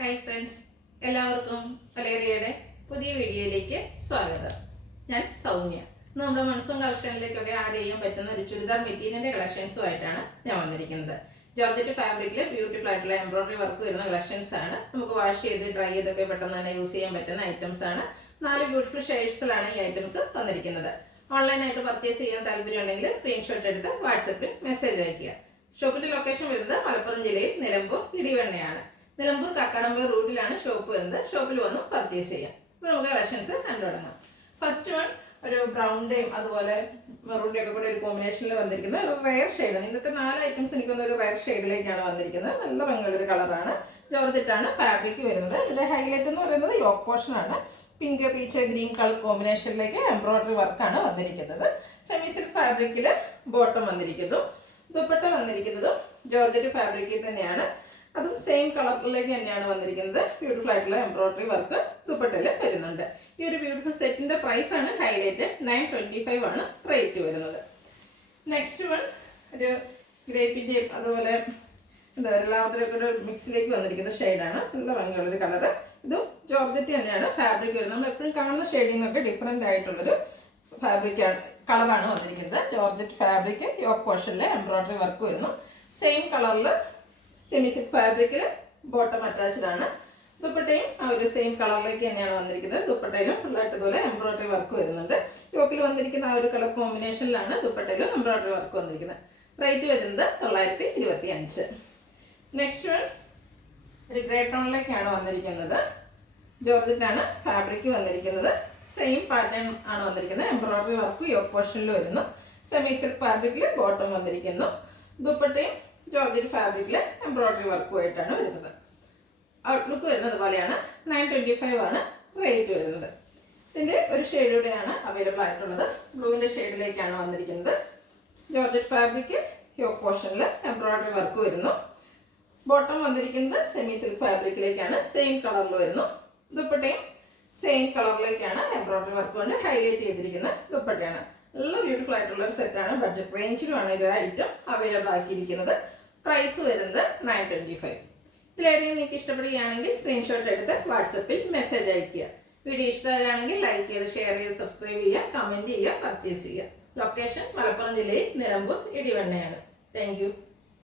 Hi friends, എല്ലാവർക്കും വലേറിയയുടെ പുതിയ വീഡിയോയിലേക്ക് സ്വാഗതം. ഞാൻ സൗമ്യ. ഇന്ന് നമ്മുടെ മൺസൂൺ കളക്ഷനിലേക്കൊക്കെ ആഡ് ചെയ്യാൻ പറ്റുന്ന ഒരു ചുരിദാർ മെറ്റീരിയലിന്റെ കളക്ഷൻസുമായിട്ടാണ് ഞാൻ വന്നിരിക്കുന്നത്. ജോർജറ്റ് ഫാബ്രിക്കിൽ ബ്യൂട്ടിഫുൾ ആയിട്ടുള്ള എംബ്രോയിഡറി വർക്ക് വരുന്ന കളക്ഷൻസ് ആണ്. നമുക്ക് വാഷ് ചെയ്ത് ഡ്രൈ ചെയ്തൊക്കെ പെട്ടെന്ന് തന്നെ യൂസ് ചെയ്യാൻ പറ്റുന്ന ഐറ്റംസ് ആണ്. 4 ബ്യൂട്ടിഫുൾ ഷെയ്ഡ്സിലാണ് ഈ ഐറ്റംസ് വന്നിരിക്കുന്നത്. ഓൺലൈനായിട്ട് പർച്ചേസ് ചെയ്യാൻ താല്പര്യമുണ്ടെങ്കിൽ സ്ക്രീൻഷോട്ട് എടുത്ത് വാട്സപ്പിൽ മെസ്സേജ് അയയ്ക്കുക. ഷോപ്പിന്റെ ലൊക്കേഷൻ വരുന്നത് മലപ്പുറം ജില്ലയിൽ നിലമ്പൂർ ഇടിവണ്ണയാണ്. നിലമ്പൂർ കക്കാടമ്പ റൂട്ടിലാണ് ഷോപ്പ് വരുന്നത്. ഷോപ്പിൽ വന്ന് പർച്ചേസ് ചെയ്യാം. അപ്പോൾ നമുക്ക് കളക്ഷൻസ് കണ്ടു തുടങ്ങാം. ഫസ്റ്റ് വൺ ഒരു ബ്രൗണിന്റെയും അതുപോലെ മെറൂണിന്റെ ഒക്കെ കൂടെ ഒരു കോമ്പിനേഷനിൽ വന്നിരിക്കുന്ന ഒരു റയർ ഷെയ്ഡാണ്. ഇന്നത്തെ 4 ഐറ്റംസ് എനിക്കൊന്ന് ഒരു റയർ ഷെയ്ഡിലേക്കാണ് വന്നിരിക്കുന്നത്. നല്ല ഭംഗിയുള്ളൊരു കളറാണ്. ജോർജറ്റാണ് ഫാബ്രിക് വരുന്നത്. ഇതിന്റെ ഹൈലൈറ്റ് എന്ന് പറയുന്നത് യോക്ക് പോർഷൻ ആണ്. പിങ്ക് പീച്ച് ഗ്രീൻ കളർ കോമ്പിനേഷനിലേക്ക് എംബ്രോയിഡറി വർക്കാണ് വന്നിരിക്കുന്നത്. സെമി സിൽക്ക് ഫാബ്രിക്കിൽ ബോട്ടം വന്നിരിക്കുന്നു. ദുപ്പട്ട വന്നിരിക്കുന്നതും ജോർജറ്റ് ഫാബ്രിക്കിൽ തന്നെയാണ്. അതും സെയിം കളറിലേക്ക് തന്നെയാണ് വന്നിരിക്കുന്നത്. ബ്യൂട്ടിഫുൾ ആയിട്ടുള്ള എംബ്രോയിഡറി വർക്ക് ദുപ്പട്ടയിൽ വരുന്നുണ്ട്. ഈ ഒരു ബ്യൂട്ടിഫുൾ സെറ്റിന്റെ പ്രൈസ് ആണ് ഹൈലൈറ്റ്. 925 ആണ് റേറ്റ് വരുന്നത്. നെക്സ്റ്റ് വൺ ഒരു ഗ്രേപ്പിന്റെയും അതുപോലെ എന്താ പറയുക ലാവണ്ടറൊക്കെ ഒരു മിക്സിലേക്ക് വന്നിരിക്കുന്ന ഷെയ്ഡാണ്. നല്ല ഭംഗിയുള്ളൊരു കളറ്. ഇതും ജോർജറ്റ് തന്നെയാണ് ഫാബ്രിക് വരുന്നത്. നമ്മൾ എപ്പോഴും കാണുന്ന ഷെയ്ഡിൽ നിന്നൊക്കെ ഡിഫറെൻ്റ് ആയിട്ടുള്ളൊരു കളറാണ് വന്നിരിക്കുന്നത്. ജോർജറ്റ് ഫാബ്രിക് യോക്ക് പോർഷനിലെ എംബ്രോയിഡറി വർക്ക് വരുന്നു. സെയിം കളറിൽ സെമി സിൽക്ക് ഫാബ്രിക്കിൽ ബോട്ടം അറ്റാച്ച്ഡ് ആണ്. ദുപ്പട്ടയും ആ ഒരു സെയിം കളറിലേക്ക് തന്നെയാണ് വന്നിരിക്കുന്നത്. ദുപ്പട്ടയിലും ഫുള്ളായിട്ട് ഇതുപോലെ എംബ്രോയിഡറി വർക്ക് വരുന്നുണ്ട്. യോക്കിൽ വന്നിരിക്കുന്ന ആ ഒരു കളർ കോമ്പിനേഷനിലാണ് ദുപ്പട്ടയിലും എംബ്രോയിഡറി വർക്ക് വന്നിരിക്കുന്നത്. റേറ്റ് വരുന്നത് 925. നെക്സ്റ്റ് വൺ ഒരു ഗ്രേ ടോണിലേക്കാണ് വന്നിരിക്കുന്നത്. ജോർജറ്റാണ് ഫാബ്രിക് വന്നിരിക്കുന്നത്. സെയിം പാറ്റേൺ ആണ് വന്നിരിക്കുന്നത്. എംബ്രോയിഡറി വർക്ക് യോക്ക് പോർഷനിൽ വരുന്നു. സെമി സിൽക്ക് ഫാബ്രിക്കിൽ ബോട്ടം വന്നിരിക്കുന്നു. ദുപ്പട്ടയും ജോർജറ്റ് ഫാബ്രിക്കിൽ എംബ്രോയിഡറി വർക്കുമായിട്ടാണ് വരുന്നത്. ഔട്ട്ലുക്ക് വരുന്നത് പോലെയാണ്. 925 ആണ് റേറ്റ് വരുന്നത്. ഇതിൻ്റെ ഒരു ഷെയ്ഡൂടെയാണ് അവൈലബിൾ ആയിട്ടുള്ളത്. ബ്ലൂവിൻ്റെ ഷെയ്ഡിലേക്കാണ് വന്നിരിക്കുന്നത്. ജോർജറ്റ് ഫാബ്രിക് യോക്ക് പോർഷനിൽ എംബ്രോയിഡറി വർക്ക് വരുന്നു. ബോട്ടം വന്നിരിക്കുന്നത് സെമി സിൽക്ക് ഫാബ്രിക്കിലേക്കാണ്. സെയിം കളറിൽ വരുന്നു. ദുപ്പട്ടയും സെയിം കളറിലേക്കാണ് എംബ്രോയിഡറി വർക്ക് കൊണ്ട് ഹൈലൈറ്റ് ചെയ്തിരിക്കുന്ന ദുപ്പട്ടയാണ്. നല്ല ബ്യൂട്ടിഫുൾ ആയിട്ടുള്ള ഒരു സെറ്റാണ്. ബഡ്ജറ്റ് റേഞ്ചിലുമാണ് ഈ ഐറ്റം അവൈലബിൾ ആക്കിയിരിക്കുന്നത്. പ്രൈസ് വരുന്നത് 925. ഇതിലേതെങ്കിലും നിങ്ങൾക്ക് ഇഷ്ടപ്പെടുകയാണെങ്കിൽ സ്ക്രീൻഷോട്ട് എടുത്ത് വാട്സപ്പിൽ മെസ്സേജ് അയയ്ക്കുക. വീഡിയോ ഇഷ്ടമാകുകയാണെങ്കിൽ ലൈക്ക് ചെയ്ത് ഷെയർ ചെയ്ത് സബ്സ്ക്രൈബ് ചെയ്യുക, കമൻറ്റ് ചെയ്യുക, പർച്ചേസ് ചെയ്യുക. ലൊക്കേഷൻ മലപ്പുറം ജില്ലയിൽ നിലമ്പൂർ ഇടിവണ്ണയാണ്. Thank you.